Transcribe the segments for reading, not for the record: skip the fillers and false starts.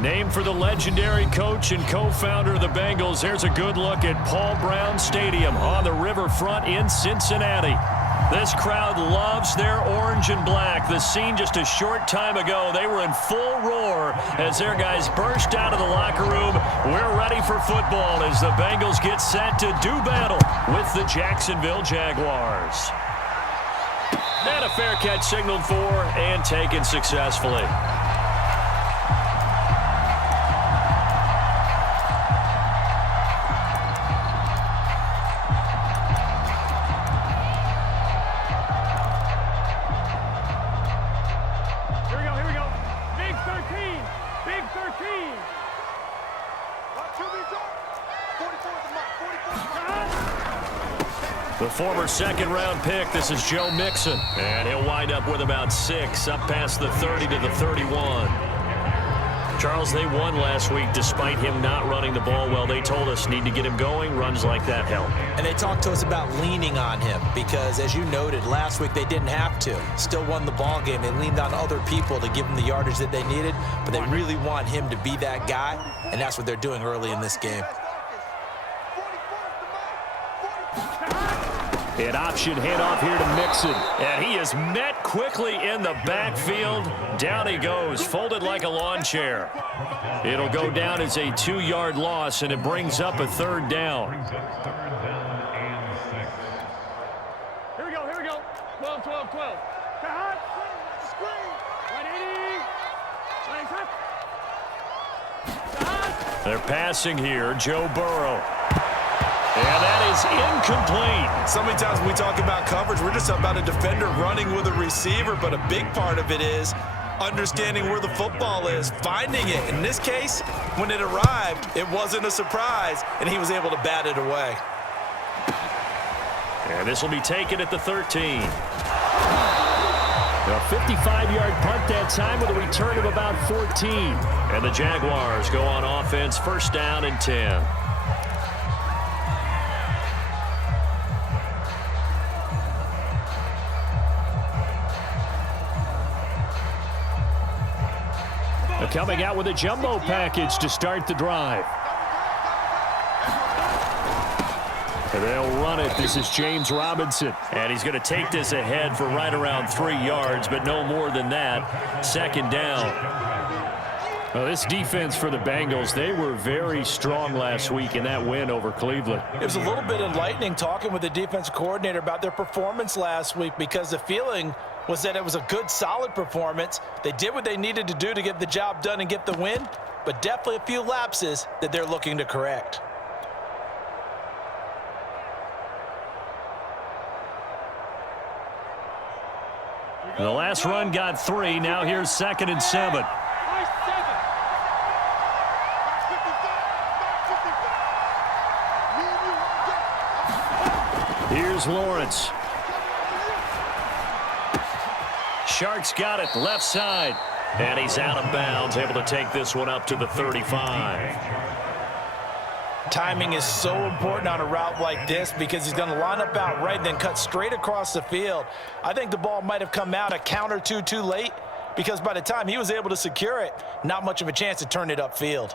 Named for the legendary coach and co-founder of the Bengals, there's a good look at Paul Brown Stadium on the riverfront in Cincinnati. This crowd loves their orange and black. The scene just a short time ago, they were in full roar as their guys burst out of the locker room. We're ready for football as the Bengals get set to do battle with the Jacksonville Jaguars. And a fair catch signaled for and taken successfully. The former second-round pick, this is Joe Mixon. And he'll wind up with about 6, up past the 30 to the 31. Charles, they won last week despite him not running the ball well. They told us need to get him going. Runs like that help. And they talked to us about leaning on him because, as you noted, last week they didn't have to. Still won the ball game. They leaned on other people to give them the yardage that they needed, but they really want him to be that guy, and that's what they're doing early in this game. An option handoff here to Mixon. And he is met quickly in the backfield. Down he goes, folded like a lawn chair. It'll go down as a 2-yard loss, and it brings up a 3rd down. Here we go. 12. Screen. 180. They're passing here, Joe Burrow. And that is incomplete. So many times when we talk about coverage, we're just about a defender running with a receiver, but a big part of it is understanding where the football is, finding it. In this case, when it arrived, it wasn't a surprise, and he was able to bat it away. And this will be taken at the 13. A 55-yard punt that time with a return of about 14. And the Jaguars go on offense, 1st down and 10. Coming out with a jumbo package to start the drive. And they'll run it. This is James Robinson. And he's going to take this ahead for right around 3 yards, but no more than that. 2nd down. Well, this defense for the Bengals, they were very strong last week in that win over Cleveland. It was a little bit enlightening talking with the defensive coordinator about their performance last week because the feeling was that it was a good, solid performance. They did what they needed to do to get the job done and get the win, but definitely a few lapses that they're looking to correct. The last run got 3. Now here's 2nd and 7. Here's Lawrence. Sharks got it left side. And he's out of bounds, able to take this one up to the 35. Timing is so important on a route like this because he's going to line up out right and then cut straight across the field. I think the ball might have come out a count or two too late because by the time he was able to secure it, not much of a chance to turn it upfield.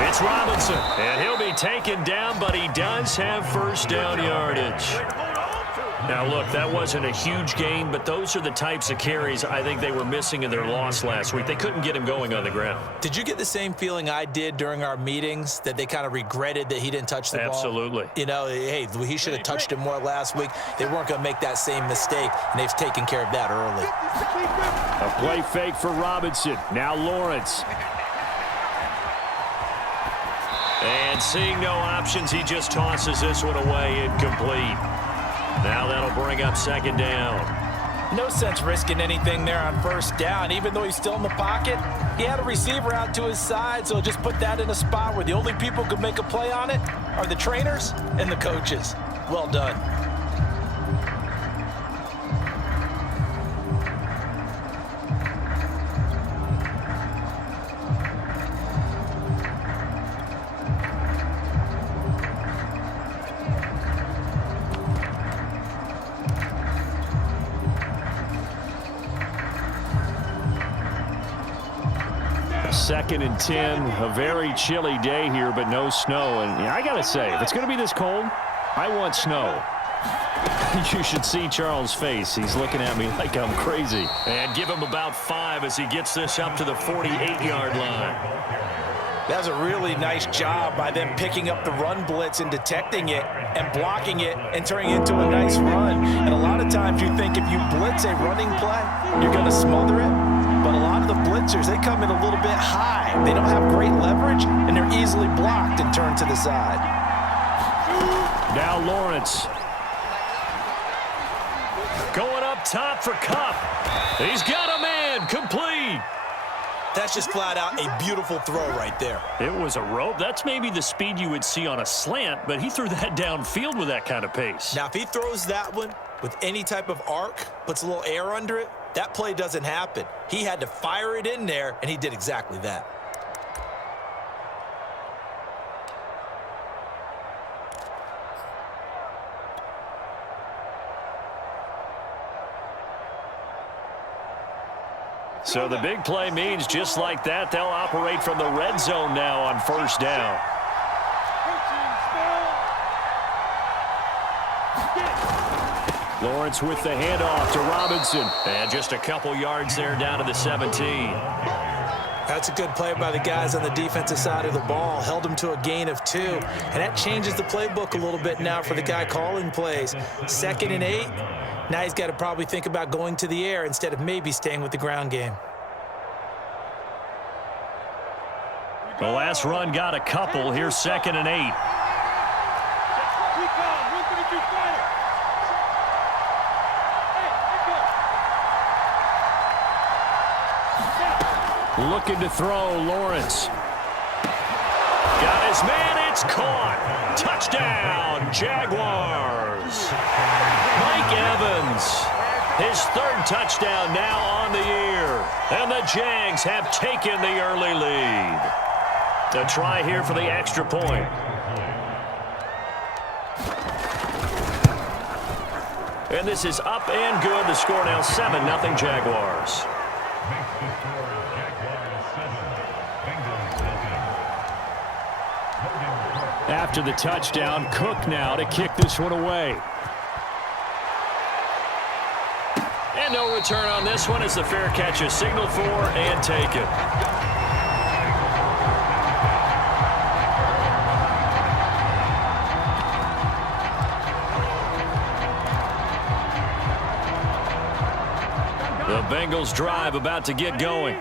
It's Robinson, and he'll be taken down, but he does have 1st down yardage. Now, look, that wasn't a huge gain, but those are the types of carries I think they were missing in their loss last week. They couldn't get him going on the ground. Did you get the same feeling I did during our meetings, that they kind of regretted that he didn't touch the ball? Absolutely. You know, hey, he should have touched it more last week. They weren't going to make that same mistake, and they've taken care of that early. A play fake for Robinson. Now Lawrence. And seeing no options, he just tosses this one away, incomplete. Now that'll bring up 2nd down. No sense risking anything there on 1st down. Even though he's still in the pocket, he had a receiver out to his side, so just put that in a spot where the only people who could make a play on it are the trainers and the coaches. Well done. 2nd and 10. A very chilly day here, but no snow. And I got to say, if it's going to be this cold, I want snow. You should see Charles' face. He's looking at me like I'm crazy. And give him about 5 as he gets this up to the 48-yard line. That's a really nice job by them picking up the run blitz and detecting it and blocking it and turning it into a nice run. And a lot of times you think if you blitz a running play, you're going to smother it. But a lot of the blitzers, they come in a little bit high. They don't have great leverage, and they're easily blocked and turned to the side. Now Lawrence. Going up top for Kupp. He's got a man. Complete. That's just flat out a beautiful throw right there. It was a rope. That's maybe the speed you would see on a slant, but he threw that downfield with that kind of pace. Now, if he throws that one with any type of arc, puts a little air under it, that play doesn't happen. He had to fire it in there, and he did exactly that. So the big play means just like that, they'll operate from the red zone now on 1st down. Lawrence with the handoff to Robinson. And just a couple yards there down to the 17. That's a good play by the guys on the defensive side of the ball. Held them to a gain of 2. And that changes the playbook a little bit now for the guy calling plays. 2nd and 8. Now he's got to probably think about going to the air instead of maybe staying with the ground game. The last run got a couple. Here's 2nd and 8. Looking to throw, Lawrence. Got his man, it's caught. Touchdown, Jaguars. Mike Evans, his 3rd touchdown now on the year. And the Jags have taken the early lead. A try here for the extra point. And this is up and good. The score now 7-0 Jaguars. After the touchdown, Cook now to kick this one away. And no return on this one as the fair catch is signaled for and taken. The Bengals drive about to get going.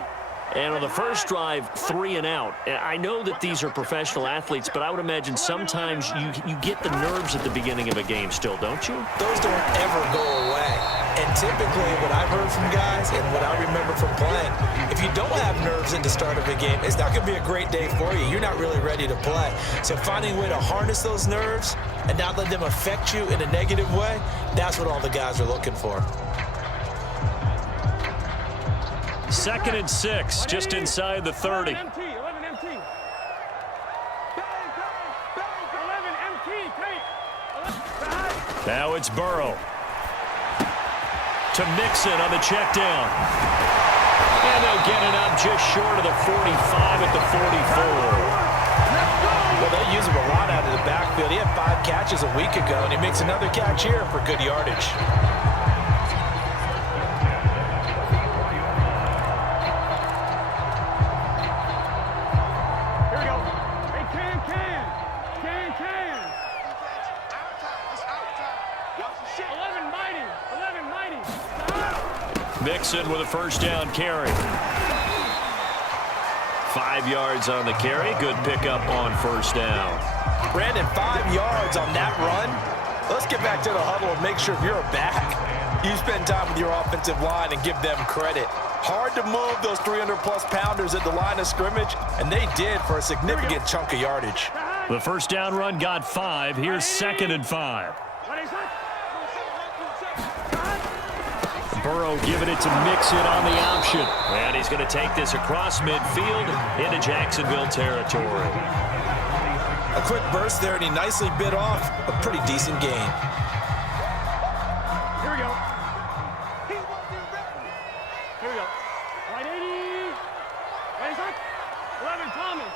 And on the first drive, 3 and out. I know that these are professional athletes, but I would imagine sometimes you get the nerves at the beginning of a game still, don't you? Those don't ever go away. And typically what I've heard from guys and what I remember from playing, if you don't have nerves at the start of a game, it's not going to be a great day for you. You're not really ready to play. So finding a way to harness those nerves and not let them affect you in a negative way, that's what all the guys are looking for. 2nd and 6, just inside the 30. 11 MT. 11 MT. Bang, bang, 11 MT. Take. Now it's Burrow. To Mixon on the check down. And they'll get it up just short of the 45 at the 44. Well, they use him a lot out of the backfield. He had 5 catches a week ago, and he makes another catch here for good yardage. Mixon with a 1st down carry. 5 yards on the carry. Good pickup on 1st down. Brandon, 5 yards on that run. Let's get back to the huddle and make sure if you're a back, you spend time with your offensive line and give them credit. Hard to move those 300-plus pounders at the line of scrimmage, and they did for a significant chunk of yardage. The 1st down run got 5. Here's 2nd and 5. Burrow giving it to Mixon on the option. And he's going to take this across midfield into Jacksonville territory. A quick burst there, and he nicely bit off a pretty decent gain. Here we go. Here we go. Right 80. Right side. 11 Thomas.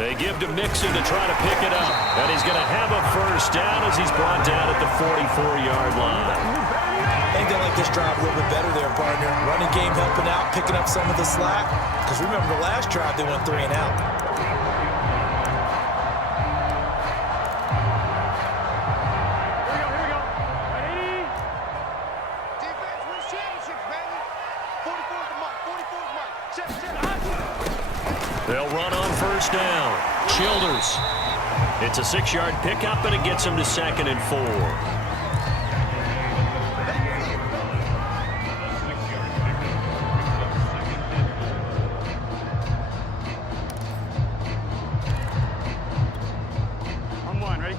They give to Mixon to try to pick it up. And he's going to have a first down as he's brought down at the 44-yard line. I think they like this drive a little bit better there, partner. Running game helping out, picking up some of the slack. Because remember the last drive, they went 3 and out. Here we go. Ready? Defense wins championships, baby. 44's the mark. 44's mark. Check. They'll run on first down. Childers. It's a 6-yard pickup, and it gets him to 2nd and 4. On 1, ready?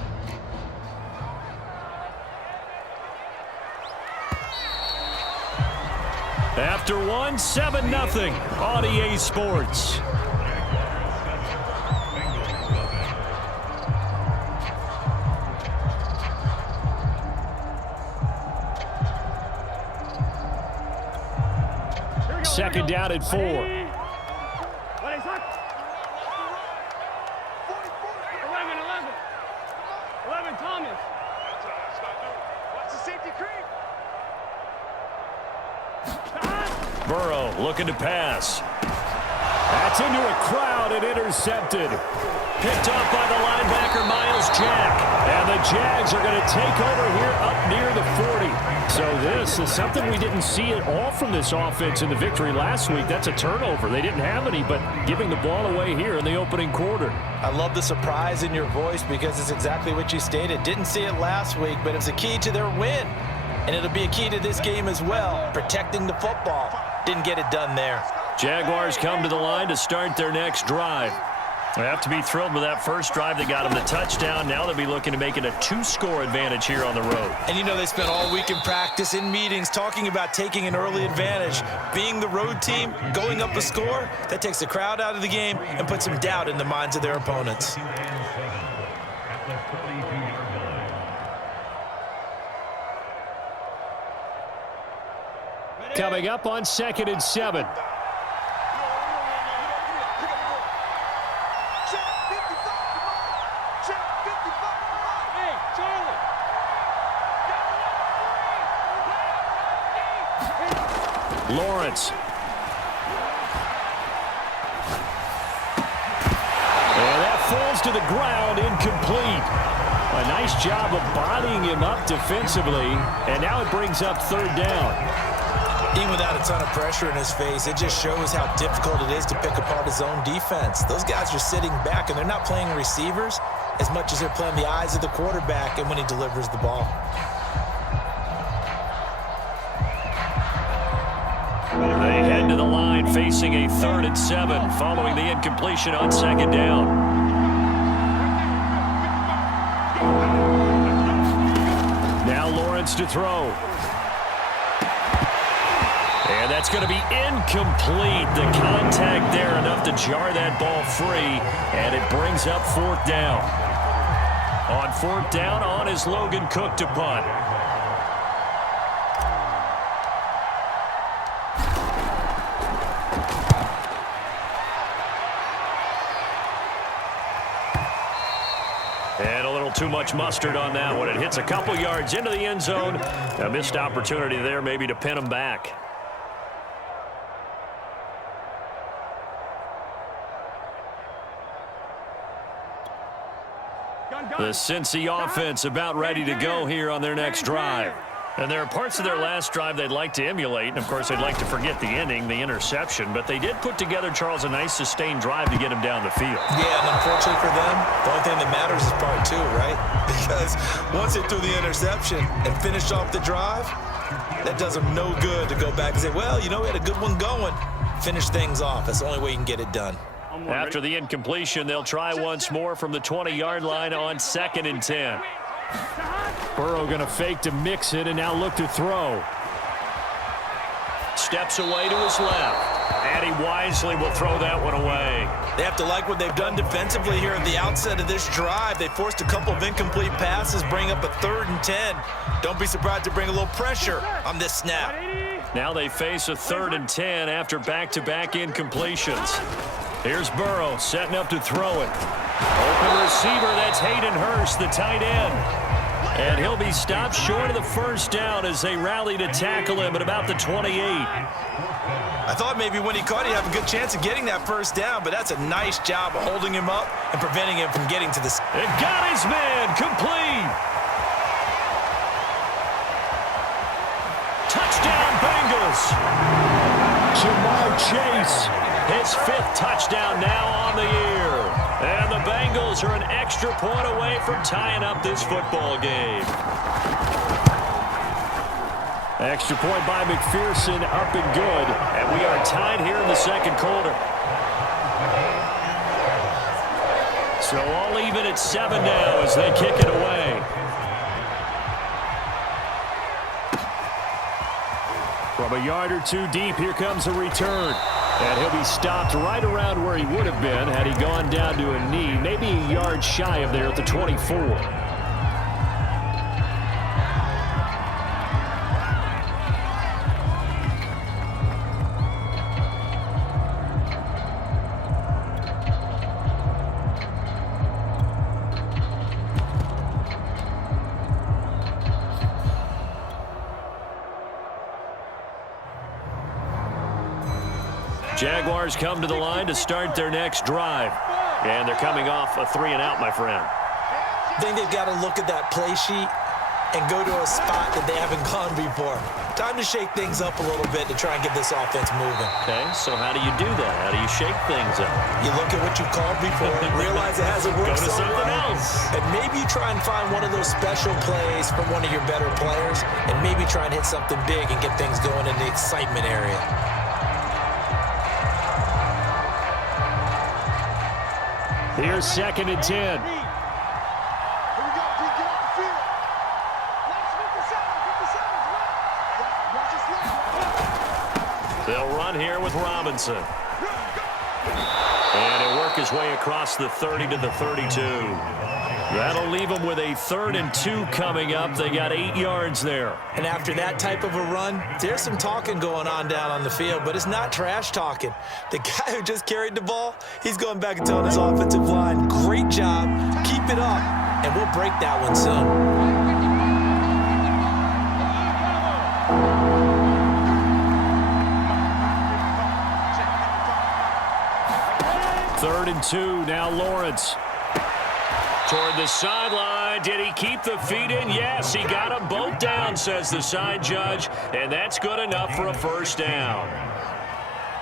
After 1, 7-0 on EA Sports. Second down at 4. Ready, set. 11 Thomas. Watch the safety creep. Burrow looking to pass. That's into a crowd and intercepted. Picked up by the linebacker, Miles Jack. And the Jags are going to take over here up near the 40. So this is something we didn't see at all from this offense in the victory last week. That's a turnover. They didn't have any, but giving the ball away here in the opening quarter. I love the surprise in your voice because it's exactly what you stated. Didn't see it last week, but it's a key to their win. And it'll be a key to this game as well, protecting the football. Didn't get it done there. Jaguars come to the line to start their next drive. They have to be thrilled with that first drive. They got them the touchdown. Now they'll be looking to make it a 2-score advantage here on the road. And you know they spent all week in practice, in meetings, talking about taking an early advantage. Being the road team, going up a score, that takes the crowd out of the game and puts some doubt in the minds of their opponents. Coming up on 2nd and 7. Hey, Charlie. Lawrence. And that falls to the ground, incomplete. A nice job of bodying him up defensively, and now it brings up 3rd down. Even without a ton of pressure in his face, it just shows how difficult it is to pick apart his own defense. Those guys are sitting back, and they're not playing receivers as much as they're playing the eyes of the quarterback and when he delivers the ball. They head to the line facing a 3rd and 7 following the incompletion on 2nd down. Now Lawrence to throw. And that's going to be incomplete. The contact there enough to jar that ball free, and it brings up 4th down. On 4th down, on is Logan Cook to punt. And a little too much mustard on that one. It hits a couple yards into the end zone. A missed opportunity there maybe to pin them back. The Cincy offense about ready to go here on their next drive. And there are parts of their last drive they'd like to emulate. And, of course, they'd like to forget the ending, the interception. But they did put together, Charles, a nice sustained drive to get him down the field. Yeah, and unfortunately for them, the only thing that matters is part 2, right? Because once they threw the interception and finished off the drive, that does them no good to go back and say, well, you know, we had a good one going. Finish things off. That's the only way you can get it done. After the incompletion, they'll try once more from the 20-yard line on 2nd and 10. Burrow going to fake to Mixon and now look to throw. Steps away to his left. And he wisely will throw that one away. They have to like what they've done defensively here at the outset of this drive. They forced a couple of incomplete passes, bring up a 3rd and 10. Don't be surprised to bring a little pressure on this snap. Ready? Now they face a 3rd and 10 after back-to-back incompletions. Here's Burrow setting up to throw it. Open receiver, that's Hayden Hurst, the tight end. And he'll be stopped short of the first down as they rally to tackle him at about the 28. I thought maybe when he caught, he'd have a good chance of getting that first down, but that's a nice job of holding him up and preventing him from getting to the... It got his man, complete. Touchdown, Bengals. Jamar Chase, his 5th touchdown now on the year. And the Bengals are an extra point away from tying up this football game. Extra point by McPherson, up and good. And we are tied here in the second quarter. So all even at 7 now as they kick it away. From a yard or 2 deep, here comes a return. And he'll be stopped right around where he would have been had he gone down to a knee, maybe a yard shy of there at the 24. Jaguars come to the line to start their next drive. And they're coming off a 3-and-out, my friend. I think they've got to look at that play sheet and go to a spot that they haven't gone before. Time to shake things up a little bit to try and get this offense moving. Okay, so how do you do that? How do you shake things up? You look at what you've called before, realize it hasn't worked Go to so something well, else. and maybe you try and find one of those special plays from one of your better players, and maybe try and hit something big and get things going in the excitement area. Here's 2nd and 10. Here we go, D. Get off the field. Watch 57. Watch this line. They'll run here with Robinson. And he'll work his way across the 30 to the 32. That'll leave them with a 3rd and 2 coming up. They got 8 yards there. And after that type of a run, there's some talking going on down on the field, but it's not trash talking. The guy who just carried the ball, he's going back and telling his offensive line, great job, keep it up, and we'll break that one soon. 3rd and 2, now Lawrence. Toward the sideline. Did he keep the feet in? Yes, he got them both down, says the side judge, and that's good enough for a first down.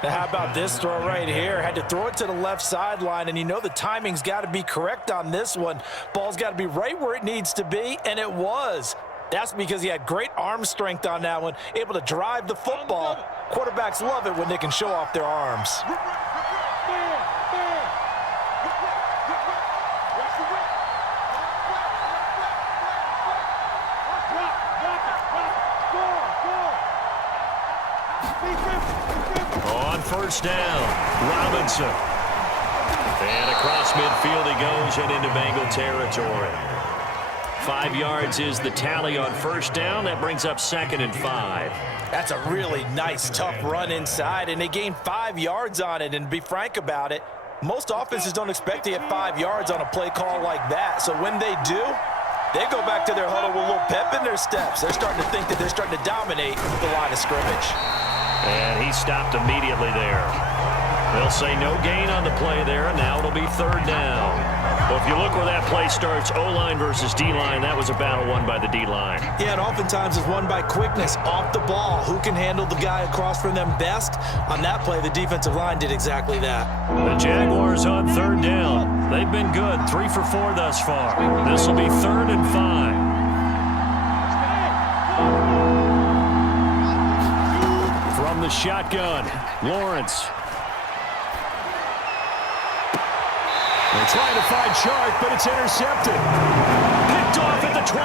Now, how about this throw right here? Had to throw it to the left sideline, and you know the timing's got to be correct on this one. Ball's got to be right where it needs to be, and it was. That's because he had great arm strength on that one, able to drive the football. Quarterbacks love it when they can show off their arms. On first down, Robinson. And across midfield he goes and into Bengal territory. 5 yards is the tally on first down. That brings up 2nd and 5. That's a really nice, tough run inside, and they gained 5 yards on it. And to be frank about it, most offenses don't expect to get 5 yards on a play call like that. So when they do, they go back to their huddle with a little pep in their steps. They're starting to think that they're starting to dominate the line of scrimmage. And he stopped immediately there. They'll say no gain on the play there, and now it'll be 3rd down. Well, if you look where that play starts, O-line versus D-line, that was a battle won by the D-line. Yeah, and oftentimes it's won by quickness, off the ball. Who can handle the guy across from them best? On that play, the defensive line did exactly that. The Jaguars on 3rd down. They've been good, 3 for 4 thus far. This will be 3rd and 5. From the shotgun, Lawrence. They're trying to find Chark, but it's intercepted. Picked off at the 24.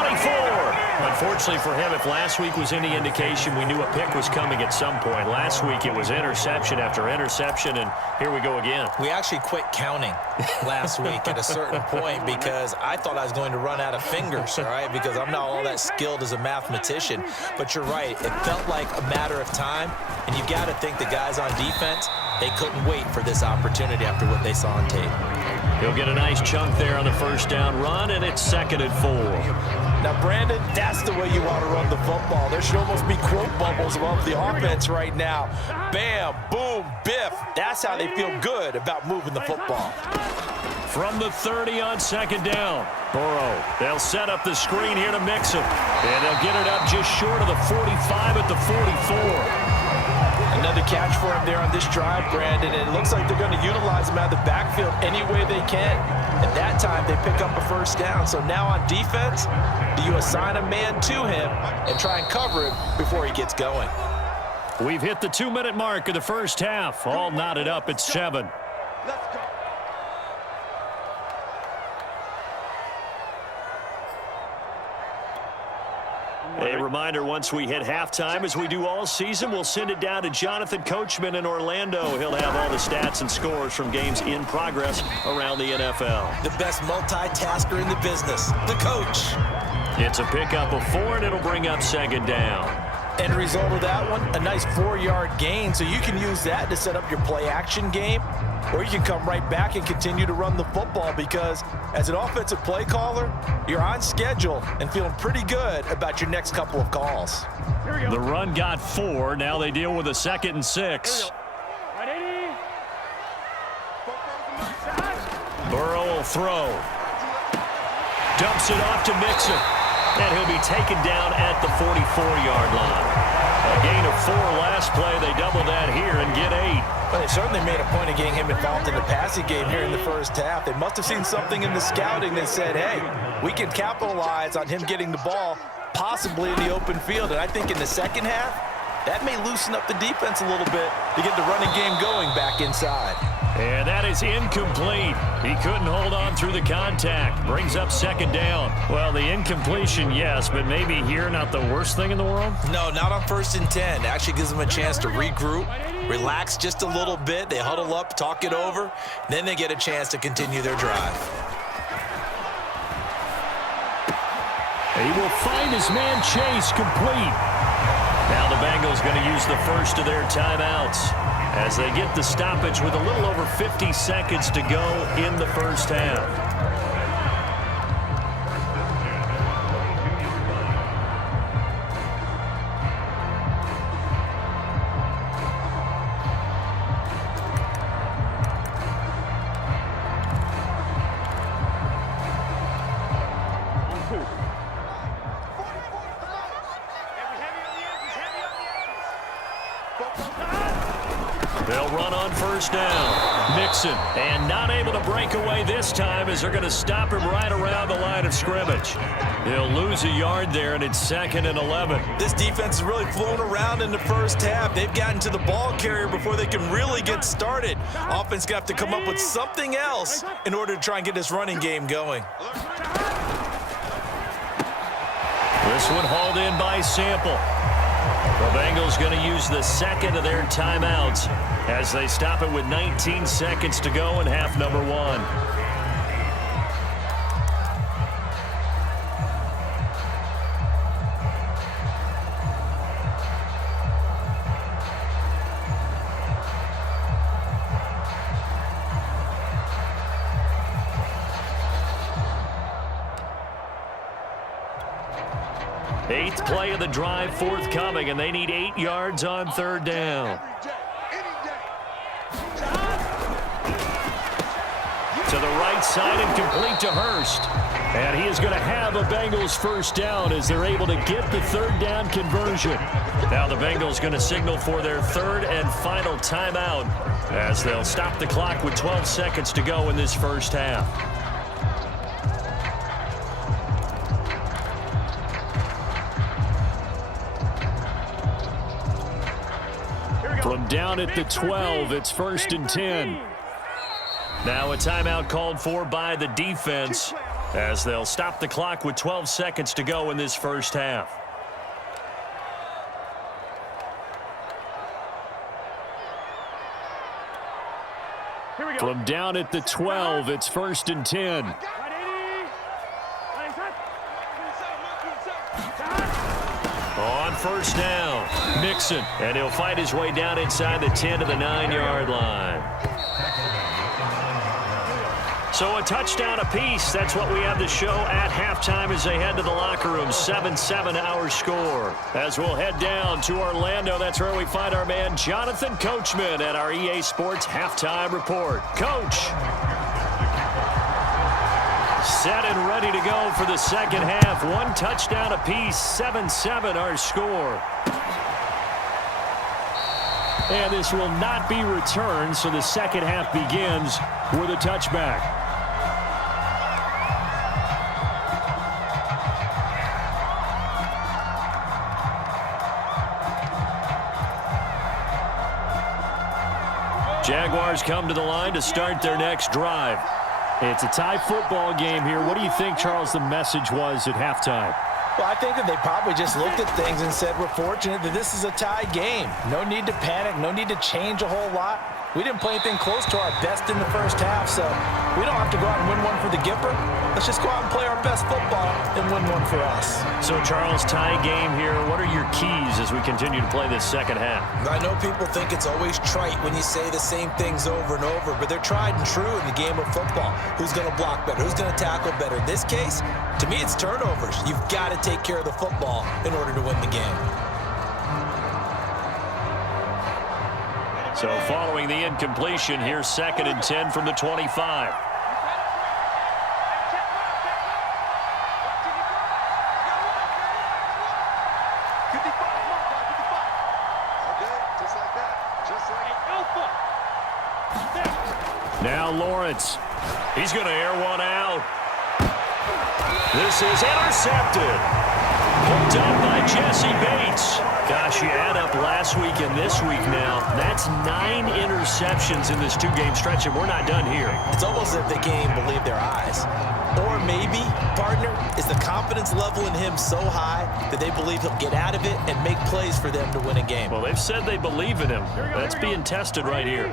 Unfortunately for him, if last week was any indication, we knew a pick was coming at some point. Last week it was interception after interception, and here we go again. We actually quit counting last week at a certain point because I thought I was going to run out of fingers, all right, because I'm not all that skilled as a mathematician. But you're right. It felt like a matter of time, and you've got to think the guys on defense, they couldn't wait for this opportunity after what they saw on tape. He'll get a nice chunk there on the first down run, and it's 2nd and 4. Now, Brandon, that's the way you want to run the football. There should almost be quote bubbles above the offense right now. Bam, boom, biff. That's how they feel good about moving the football. From the 30 on 2nd down, Burrow. They'll set up the screen here to mix him, and they'll get it up just short of the 45 at the 44. Another catch for him there on this drive, Brandon, and it looks like they're going to utilize him out of the backfield any way they can. At that time, they pick up a first down. So now on defense, do you assign a man to him and try and cover him before he gets going? We've hit the 2-minute mark of the first half. All knotted up at 7. Let's go. A reminder, once we hit halftime, as we do all season, we'll send it down to Jonathan Coachman in Orlando. He'll have all the stats and scores from games in progress around the NFL. The best multitasker in the business, the coach. It's a pickup of 4, and it'll bring up 2nd down. End result of that one, a nice 4-yard gain. So you can use that to set up your play-action game, or you can come right back and continue to run the football because as an offensive play caller, you're on schedule and feeling pretty good about your next couple of calls. The run got 4. Now they deal with a 2nd and 6. Ready? Burrow will throw. Dumps it off to Mixon. And he'll be taken down at the 44-yard line. A gain of 4 last play. They double that here and get 8. Well, they certainly made a point of getting him involved in the passing game here in the first half. They must have seen something in the scouting that said, hey, we can capitalize on him getting the ball possibly in the open field. And I think in the second half, that may loosen up the defense a little bit to get the running game going back inside. And that is incomplete. He couldn't hold on through the contact. Brings up 2nd down. Well, the incompletion, yes, but maybe here not the worst thing in the world? No, not on 1st and 10. It actually gives them a chance to regroup, relax just a little bit. They huddle up, talk it over. Then they get a chance to continue their drive. He will find his man Chase complete. Now the Bengals going to use the first of their timeouts as they get the stoppage with a little over 50 seconds to go in the first half. They'll run on first down. Mixon, and not able to break away this time as they're going to stop him right around the line of scrimmage. He'll lose a yard there, and it's 2nd and 11. This defense is really flown around in the first half. They've gotten to the ball carrier before they can really get started. Offense got to come up with something else in order to try and get this running game going. This one hauled in by Sample. The Bengals going to use the 2nd of their timeouts as they stop it with 19 seconds to go in half number 1. Eighth play of the drive forthcoming, and they need 8 yards on 3rd down. To the right side and complete to Hurst. And he is going to have a Bengals first down as they're able to get the 3rd down conversion. Now the Bengals going to signal for their 3rd and final timeout as they'll stop the clock with 12 seconds to go in this first half. From down at the 12, it's 1st and 10. Now a timeout called for by the defense as they'll stop the clock with 12 seconds to go in this first half. Here we go. From down at the 12, it's 1st and 10. Right, 80. Right, set. On first down, Mixon, and he'll fight his way down inside the 10 to the 9-yard line. So a touchdown apiece. That's what we have to show at halftime as they head to the locker room. 7-7 our score. As we'll head down to Orlando, that's where we find our man Jonathan Coachman at our EA Sports Halftime Report. Coach. Set and ready to go for the second half. One touchdown apiece. 7-7 our score. And this will not be returned, so the second half begins with a touchback. Jaguars come to the line to start their next drive. It's a tie football game here. What do you think, Charles, the message was at halftime? Well, I think that they probably just looked at things and said, we're fortunate that this is a tie game. No need to panic. No need to change a whole lot. We didn't play anything close to our best in the first half, so we don't have to go out and win one for the Gipper. Let's just go out and play our best football and win one for us. So, Charles, tie game here. What are your keys as we continue to play this second half? I know people think it's always trite when you say the same things over and over, but they're tried and true in the game of football. Who's going to block better? Who's going to tackle better? In this case, to me, it's turnovers. You've got to take care of the football in order to win the game. So following the incompletion, here's 2nd and 10 from the 25. Now Lawrence. He's going to air one out. This is intercepted. Picked up by Jesse Bates. Gosh, you add up last week and this week now. That's 9 interceptions in this two-game stretch, and we're not done here. It's almost as if they can't even believe their eyes. Or maybe, partner, is the confidence level in him so high that they believe he'll get out of it and make plays for them to win a game. Well, they've said they believe in him. That's being tested right here.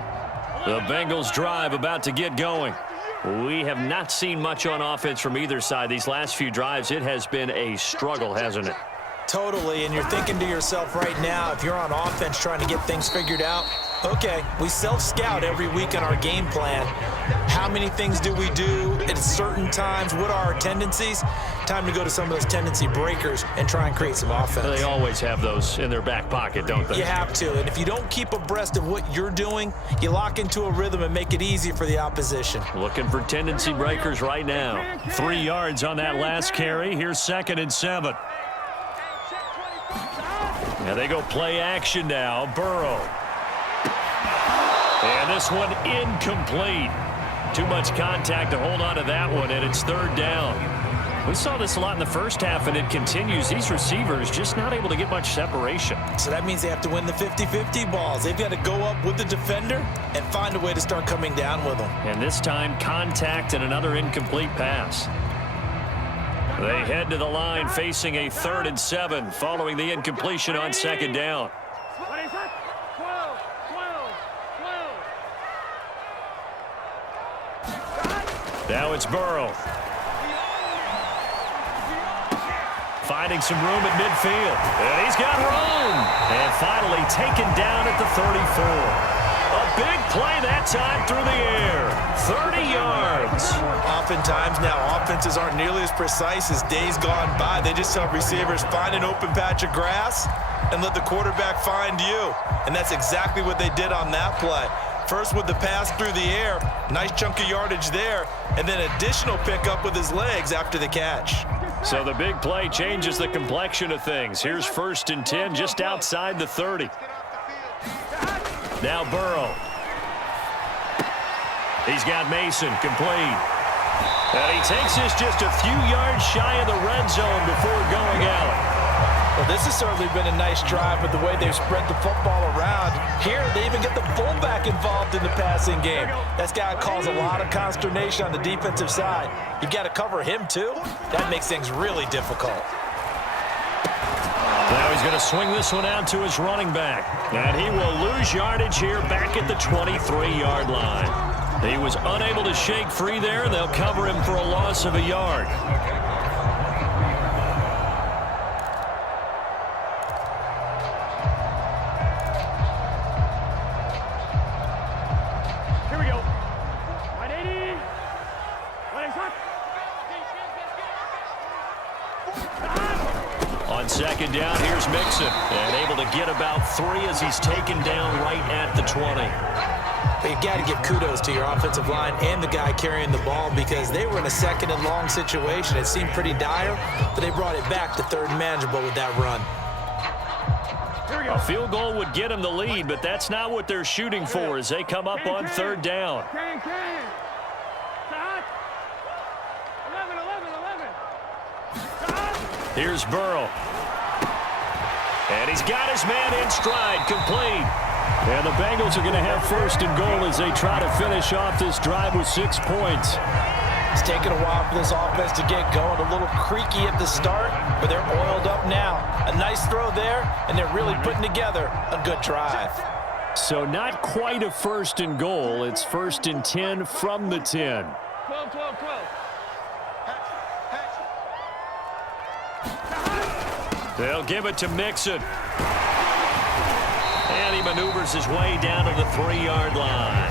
The Bengals drive about to get going. We have not seen much on offense from either side. These last few drives, it has been a struggle, hasn't it? Totally, and you're thinking to yourself right now, if you're on offense trying to get things figured out, okay, we self-scout every week on our game plan. How many things do we do at certain times? What are our tendencies? Time to go to some of those tendency breakers and try and create some offense. They always have those in their back pocket, don't they? You have to, and if you don't keep abreast of what you're doing, you lock into a rhythm and make it easy for the opposition. Looking for tendency breakers right now. 3 yards on that last carry. Here's 2nd and 7. Now they go play action now. Burrow. And this one incomplete. Too much contact to hold on to that one, and it's 3rd down. We saw this a lot in the first half, and it continues. These receivers just not able to get much separation. So that means they have to win the 50-50 balls. They've got to go up with the defender and find a way to start coming down with them. And this time, contact and another incomplete pass. They head to the line facing a 3rd and 7 following the incompletion on 2nd down. Now it's Burrow. Finding some room at midfield. And he's got room. And finally taken down at the 34. A big play that time through the air. 30 yards. Oftentimes now offenses aren't nearly as precise as days gone by. They just tell receivers, find an open patch of grass and let the quarterback find you. And that's exactly what they did on that play. First with the pass through the air, nice chunk of yardage there, and then additional pickup with his legs after the catch. So the big play changes the complexion of things. Here's 1st and 10 just outside the 30. Now Burrow. He's got Mason complete. And he takes this just a few yards shy of the red zone before going out. Well, this has certainly been a nice drive with the way they've spread the football around. Here, they even get the fullback involved in the passing game. That's got to cause a lot of consternation on the defensive side. You got to cover him, too. That makes things really difficult. Now he's going to swing this one out to his running back. And he will lose yardage here back at the 23-yard line. He was unable to shake free there, and they'll cover him for a loss of a yard. On second down, here's Mixon, and able to get about 3 as he's taken down right at the 20. But you got to give kudos to your offensive line and the guy carrying the ball because they were in a second and long situation. It seemed pretty dire, but they brought it back to third and manageable with that run. A field goal would get them the lead, but that's not what they're shooting for as they come up on third down. Here's Burrow. And he's got his man in stride, complete. And the Bengals are going to have first and goal as they try to finish off this drive with 6 points. It's taken a while for this offense to get going. A little creaky at the start, but they're oiled up now. A nice throw there, and they're really putting together a good drive. So not quite a first and goal. It's first and 10 from the 10. 12. They'll give it to Mixon. And he maneuvers his way down to the 3-yard line.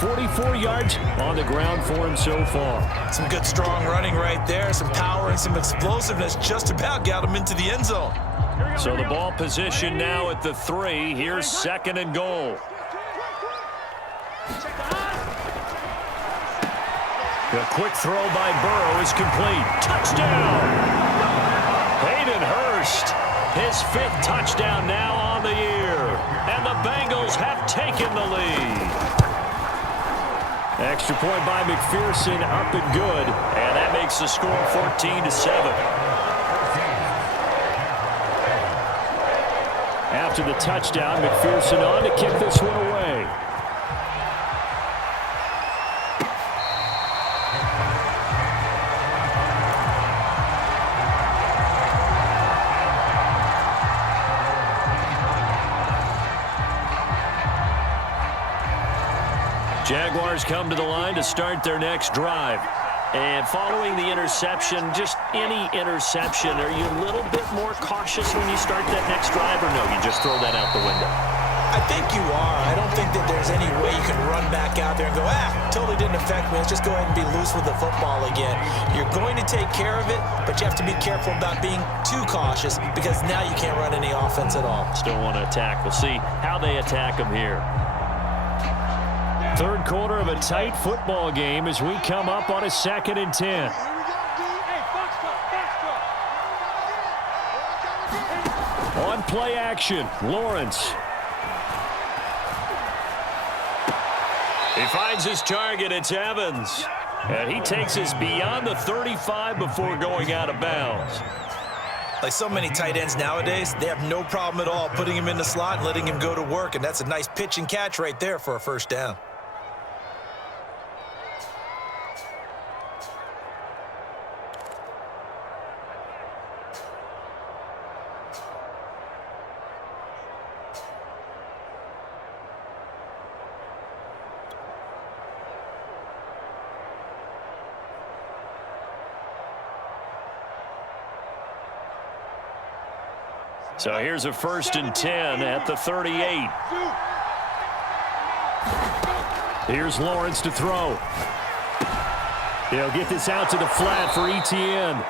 44 yards on the ground for him so far. Some good, strong running right there. Some power and some explosiveness just about got him into the end zone. So the ball position now at the 3. Here's second and goal. The quick throw by Burrow is complete. Touchdown! Hayden Hurst, his 5th touchdown now on the year. And the Bengals have taken the lead. Extra point by McPherson, up and good. And that makes the score 14-7. After the touchdown, McPherson on to kick this one away. Jaguars come to the line to start their next drive. And following the interception, just any interception, are you a little bit more cautious when you start that next drive, or no, you just throw that out the window? I think you are. I don't think that there's any way you can run back out there and go, totally didn't affect me. Let's just go ahead and be loose with the football again. You're going to take care of it, but you have to be careful about being too cautious because now you can't run any offense at all. Still want to attack. We'll see how they attack them here. Third quarter of a tight football game as we come up on a 2nd and 10. On play action, Lawrence. He finds his target, it's Evans. And he takes us beyond the 35 before going out of bounds. Like so many tight ends nowadays, they have no problem at all putting him in the slot and letting him go to work, and that's a nice pitch and catch right there for a first down. So here's a 1st and 10 at the 38. Here's Lawrence to throw. He'll get this out to the flat for Etienne.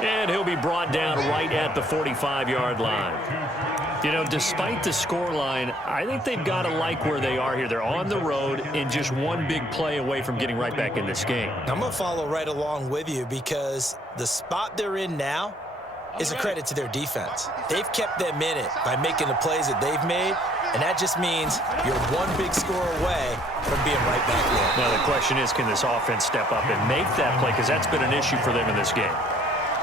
And he'll be brought down right at the 45-yard line. You know, despite the scoreline, I think they've got to like where they are here. They're on the road and just one big play away from getting right back in this game. I'm going to follow right along with you because the spot they're in now is a credit to their defense. They've kept them in it by making the plays that they've made, and that just means you're one big score away from being right back there. Now the question is, can this offense step up and make that play? Because that's been an issue for them in this game.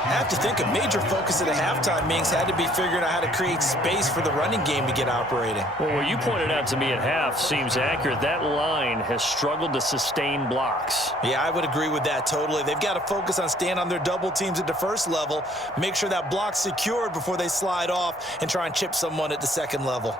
I have to think a major focus at a halftime means had to be figuring out how to create space for the running game to get operating. Well, what you pointed out to me at half seems accurate. That line has struggled to sustain blocks. Yeah, I would agree with that totally. They've got to focus on staying on their double teams at the first level, make sure that block's secured before they slide off and try and chip someone at the second level.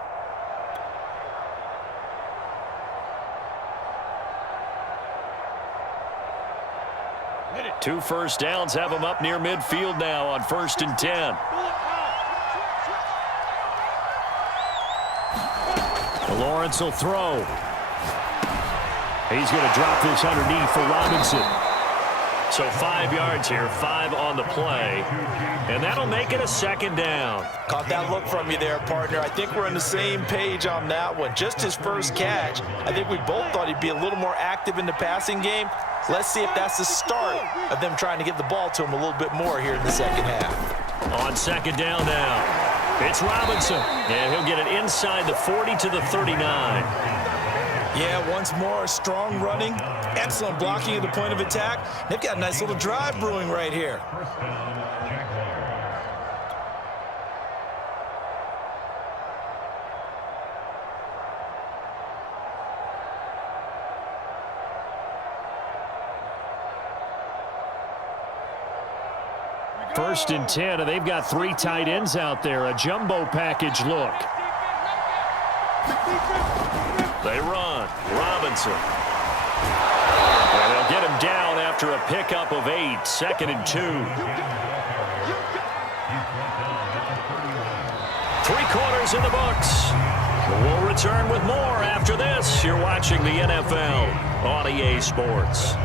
Two first downs have them up near midfield now on 1st and 10. Lawrence will throw. He's going to drop this underneath for Robinson. So 5 yards here, 5 on the play. And that'll make it a 2nd down. Caught that look from you there, partner. I think we're on the same page on that one. Just his first catch. I think we both thought he'd be a little more active in the passing game. Let's see if that's the start of them trying to get the ball to him a little bit more here in the second half. On 2nd down now, it's Robinson. And he'll get it inside the 40 to the 39. Yeah, once more, strong running, excellent blocking at the point of attack. They've got a nice little drive brewing right here. First and 10, and they've got 3 tight ends out there. A jumbo package look. They run. Robinson. And they'll get him down after a pickup of 8. 2nd and 2. 3 quarters in the books. We'll return with more after this. You're watching the NFL on EA Sports.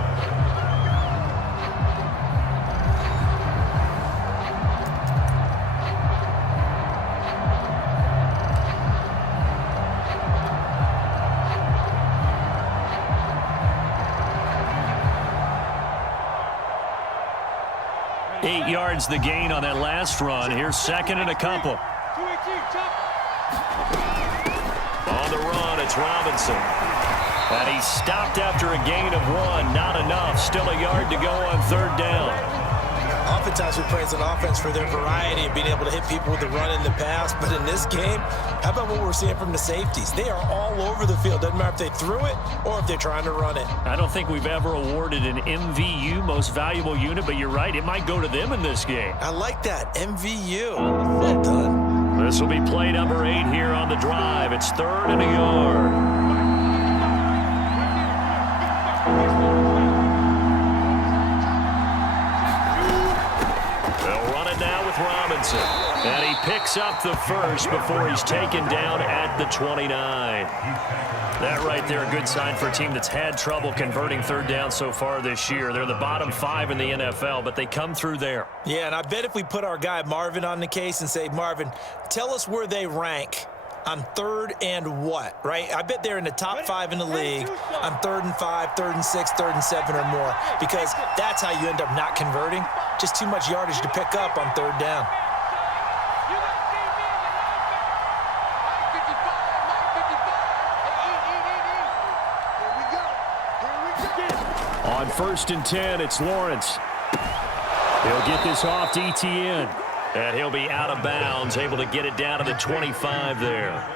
The gain on that last run. Here's 2nd and a couple. On the run, it's Robinson. And he stopped after a gain of 1. Not enough. Still a yard to go on 3rd down. Oftentimes we praise an offense for their variety of being able to hit people with the run in the pass. But in this game, how about what we're seeing from the safeties? They are all over the field. Doesn't matter if they threw it or if they're trying to run it. I don't think we've ever awarded an MVU, most valuable unit, but you're right. It might go to them in this game. I like that. MVU. Well done. This will be play number 8 here on the drive. It's 3rd and a yard. Robinson. And he picks up the first before he's taken down at the 29. That right there, a good sign for a team that's had trouble converting 3rd down so far this year. They're the bottom 5 in the NFL, but they come through there. Yeah, and I bet if we put our guy Marvin on the case and say, Marvin, tell us where they rank on 3rd and what, right? I bet they're in the top 5 in the league on 3rd and 5, 3rd and 6, 3rd and 7 or more, because that's how you end up not converting. Just too much yardage to pick up on 3rd down. On 1st and 10, it's Lawrence. He'll get this off to ETN. And he'll be out of bounds, able to get it down to the 25 there.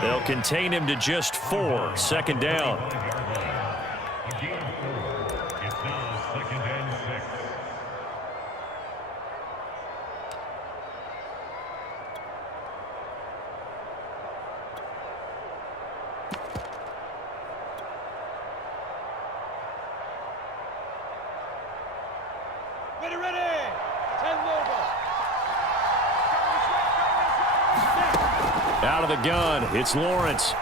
They'll contain him to just 4. 2nd down. Out of the gun, it's Lawrence.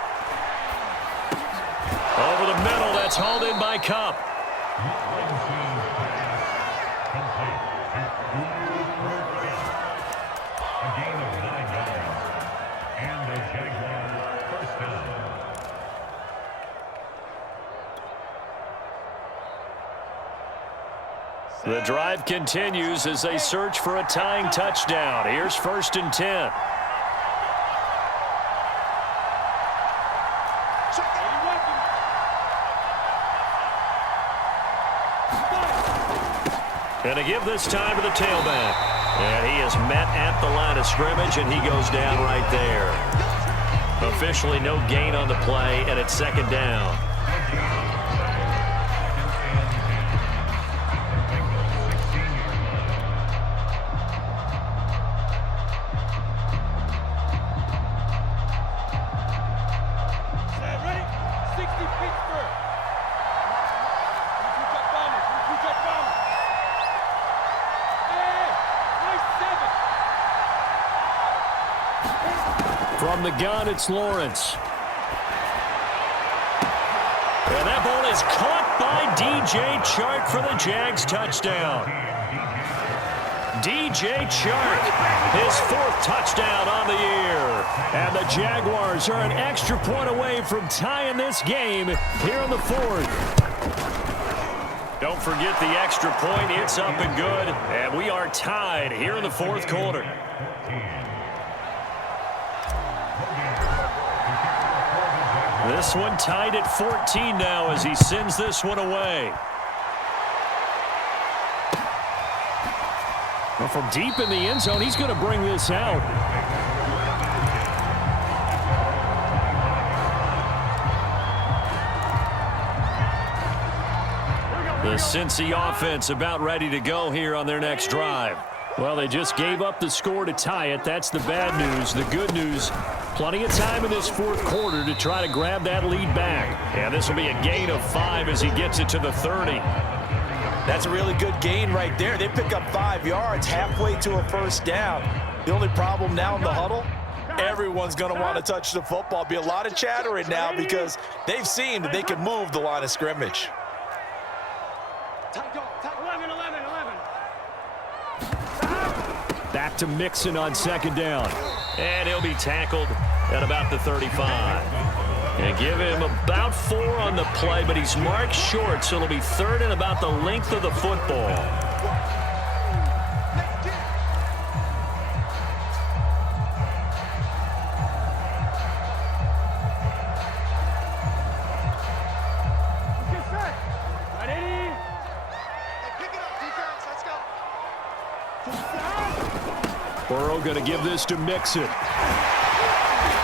Over the middle, that's hauled in by Cup. The drive continues as they search for a tying touchdown. Here's 1st and 10. And to give this time to the tailback. And he is met at the line of scrimmage, and he goes down right there. Officially no gain on the play, and it's second down. From the gun, it's Lawrence. And that ball is caught by DJ Chark for the Jags touchdown. DJ Chark, his 4th touchdown on the year. And the Jaguars are an extra point away from tying this game here in the 4th. Don't forget the extra point. It's up and good. And we are tied here in the 4th quarter. This one tied at 14 now as he sends this one away. Well, from deep in the end zone, he's going to bring this out. The Cincy offense about ready to go here on their next drive. Well, they just gave up the score to tie it. That's the bad news. The good news, plenty of time in this 4th quarter to try to grab that lead back. And this will be a gain of 5 as he gets it to the 30. That's a really good gain right there. They pick up 5 yards halfway to a first down. The only problem now in the huddle, everyone's going to want to touch the football. Be a lot of chattering now because they've seen that they can move the line of scrimmage. 11, 11, 11. Back to Mixon on second down. And he'll be tackled at about the 35. And give him about 4 on the play, but he's marked short, so it'll be 3rd and about the length of the football. Burrow going to give this to Mixon.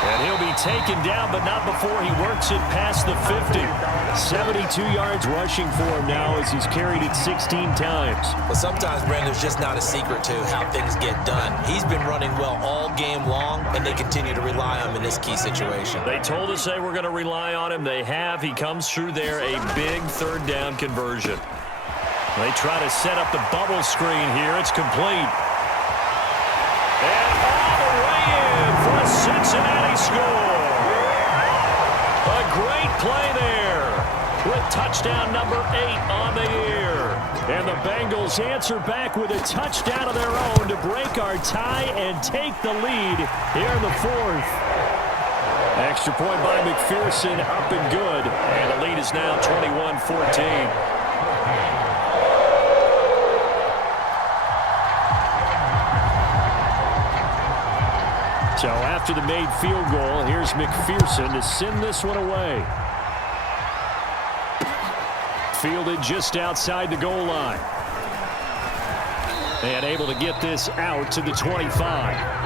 And he'll be taken down, but not before he works it past the 50. 72 yards rushing for him now as he's carried it 16 times. But sometimes, Brandon, there's just not a secret to how things get done. He's been running well all game long, and they continue to rely on him in this key situation. They told us they were going to rely on him. They have. He comes through there, a big 3rd down conversion. They try to set up the bubble screen here. It's complete. And all the way in for a Cincinnati score. A great play there with touchdown number 8 on the year. And the Bengals answer back with a touchdown of their own to break our tie and take the lead here in the 4th. Extra point by McPherson, up and good. And the lead is now 21-14. So after the made field goal, here's McPherson to send this one away. Fielded just outside the goal line. And able to get this out to the 25.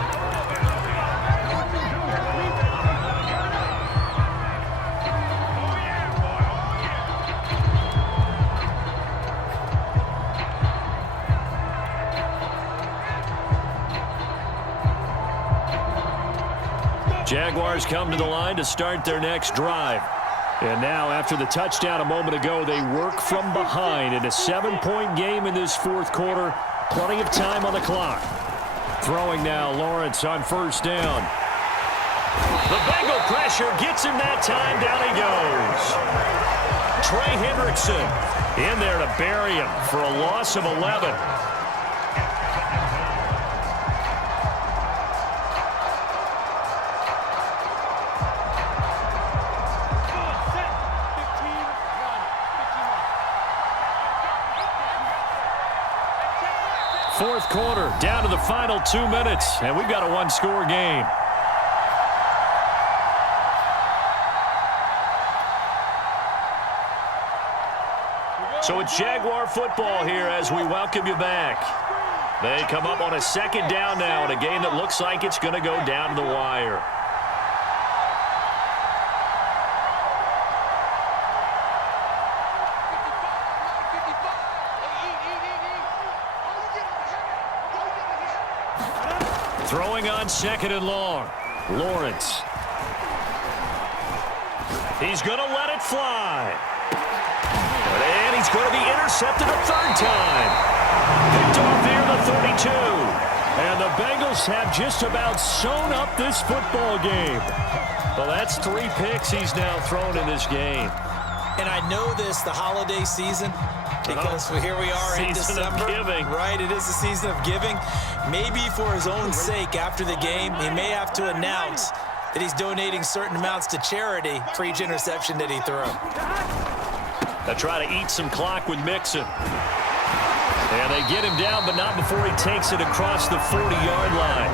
Jaguars come to the line to start their next drive. And now, after the touchdown a moment ago, they work from behind in a 7-point game in this 4th quarter. Plenty of time on the clock. Throwing now, Lawrence on first down. The Bengal pressure gets him that time. Down he goes. Trey Hendrickson in there to bury him for a loss of 11. Fourth quarter, down to the final 2 minutes, and we've got a 1-score game. We So it's Jaguar football here as we welcome you back. They come up on a second down now in a game that looks like it's going to go down to the wire. Throwing on second and long. Lawrence. He's going to let it fly. And he's going to be intercepted a third time. Picked off near the 32. And the Bengals have just about sewn up this football game. Well, that's 3 picks he's now thrown in this game. And I know this, the holiday season, because here we are in December. Season of giving. Right, it is the season of giving. Maybe for his own sake, after the game, he may have to announce that he's donating certain amounts to charity for each interception that he threw. They try to eat some clock with Mixon. And they get him down, but not before he takes it across the 40-yard line.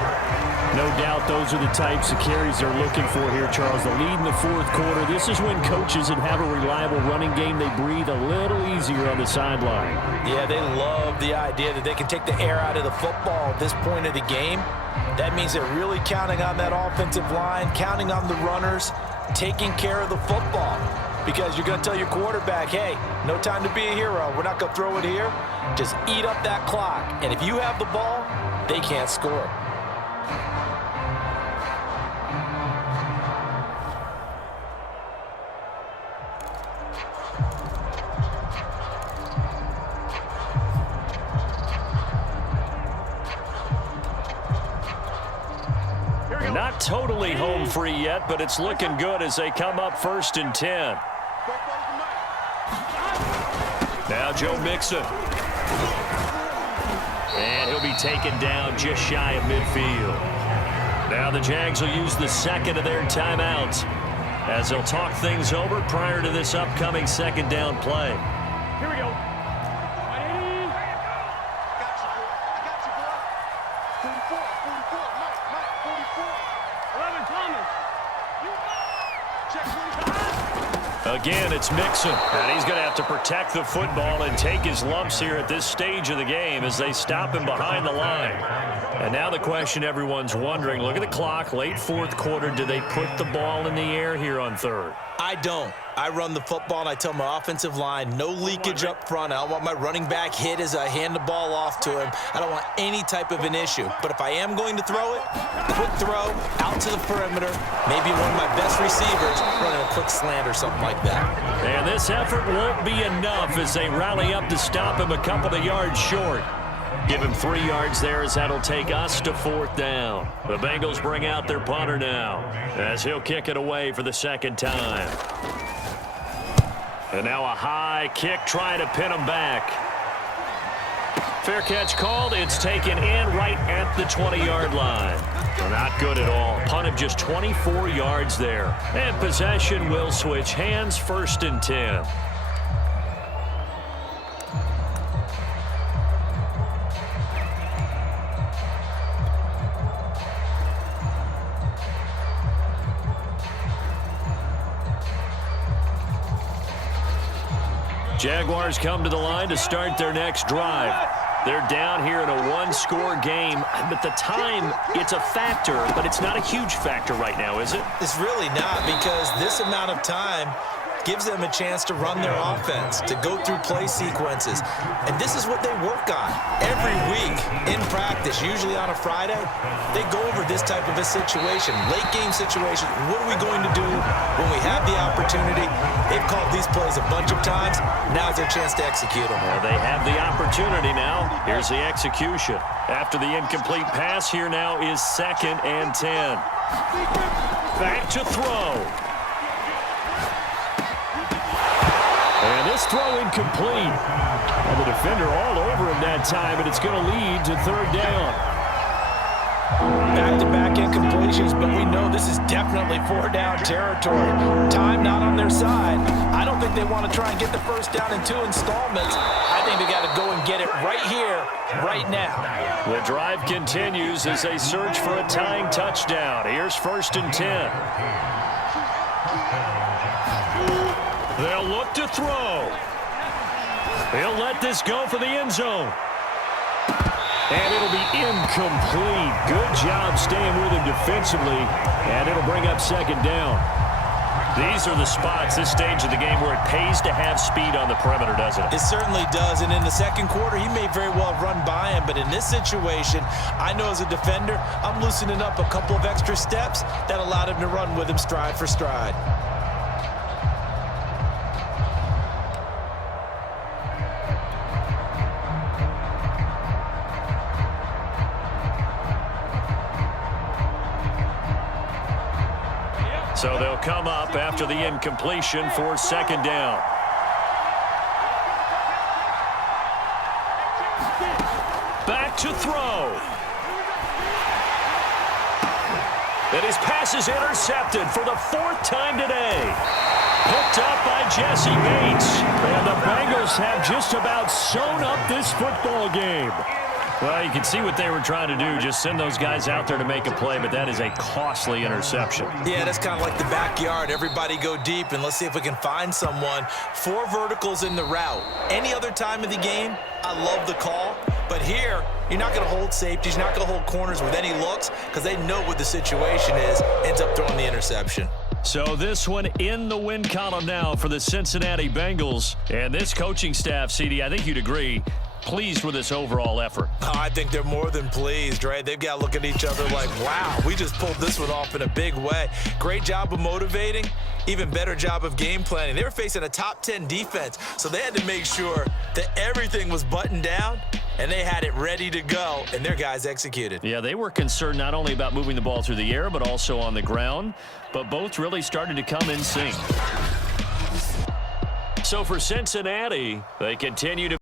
No doubt those are the types of carries they're looking for here, Charles. The lead in the fourth quarter. This is when coaches that have a reliable running game, they breathe a little easier on the sideline. Yeah, they love the idea that they can take the air out of the football at this point of the game. That means they're really counting on that offensive line, counting on the runners, taking care of the football. Because you're going to tell your quarterback, hey, no time to be a hero. We're not going to throw it here. Just eat up that clock. And if you have the ball, they can't score. Not totally home free yet, but it's looking good as they come up 1st and 10. Now Joe Mixon. And he'll be taken down just shy of midfield. Now the Jags will use the second of their timeouts as they'll talk things over prior to this upcoming second down play. Here we go. 180. Got you, boy. 44, Mike, 44. 11, Thomas. Check 25. Again, it's Mixon, and he's going to have to protect the football and take his lumps here at this stage of the game as they stop him behind the line. And now the question everyone's wondering, look at the clock, late fourth quarter, do they put the ball in the air here on third? I don't. I run the football, and I tell my offensive line, no leakage up front. I don't want my running back hit as I hand the ball off to him. I don't want any type of an issue. But if I am going to throw it, quick throw, out to the perimeter, maybe one of my best receivers running a quick slant or something like that. And this effort won't be enough as they rally up to stop him a couple of yards short. Give him 3 yards there as that'll take us to 4th down. The Bengals bring out their punter now as he'll kick it away for the second time. And now a high kick trying to pin him back. Fair catch called. It's taken in right at the 20-yard line. Not good at all. Punt of just 24 yards there. And possession will switch hands, 1st and 10. Jaguars come to the line to start their next drive. They're down here in a one-score game, but the time, it's a factor, but it's not a huge factor right now, is it? It's really not, because this amount of time gives them a chance to run their offense, to go through play sequences. And this is what they work on every week in practice, usually on a Friday. They go over this type of a situation, late game situation. What are we going to do when we have the opportunity? They've called these plays a bunch of times. Now's their chance to execute them. Well, they have the opportunity now. Here's the execution. After the incomplete pass, here now is 2nd and 10. Back to throw. And this throw incomplete. And the defender all over him that time, and it's going to lead to 3rd down. Back-to-back incompletions, but we know this is definitely 4-down territory. Time not on their side. I don't think they want to try and get the first down in 2 installments. I think they got to go and get it right here, right now. The drive continues as they search for a tying touchdown. Here's 1st and 10. They'll look to throw. He'll let this go for the end zone. And it'll be incomplete. Good job staying with him defensively, and it'll bring up second down. These are the spots, this stage of the game, where it pays to have speed on the perimeter, doesn't it? It certainly does, and in the second quarter, he may very well run by him, but in this situation, I know as a defender, I'm loosening up a couple of extra steps that allowed him to run with him stride for stride. So they'll come up after the incompletion for second down. Back to throw. And his pass is intercepted for the fourth time today. Picked up by Jesse Bates. And the Bengals have just about sewn up this football game. Well, you can see what they were trying to do, just send those guys out there to make a play, but that is a costly interception. Yeah, that's kind of like the backyard. Everybody go deep, and let's see if we can find someone. 4 verticals in the route. Any other time of the game, I love the call. But here, you're not going to hold safeties, you're not going to hold corners with any looks because they know what the situation is, ends up throwing the interception. So this one in the win column now for the Cincinnati Bengals. And this coaching staff, CD, I think you'd agree, pleased with this overall effort. Oh, I think they're more than pleased, right? They've got to look at each other like, wow, we just pulled this one off in a big way. Great job of motivating, even better job of game planning. They were facing a top 10 defense, so they had to make sure that everything was buttoned down and they had it ready to go, and their guys executed. Yeah, they were concerned not only about moving the ball through the air, but also on the ground, but both really started to come in sync. So for Cincinnati, they continue to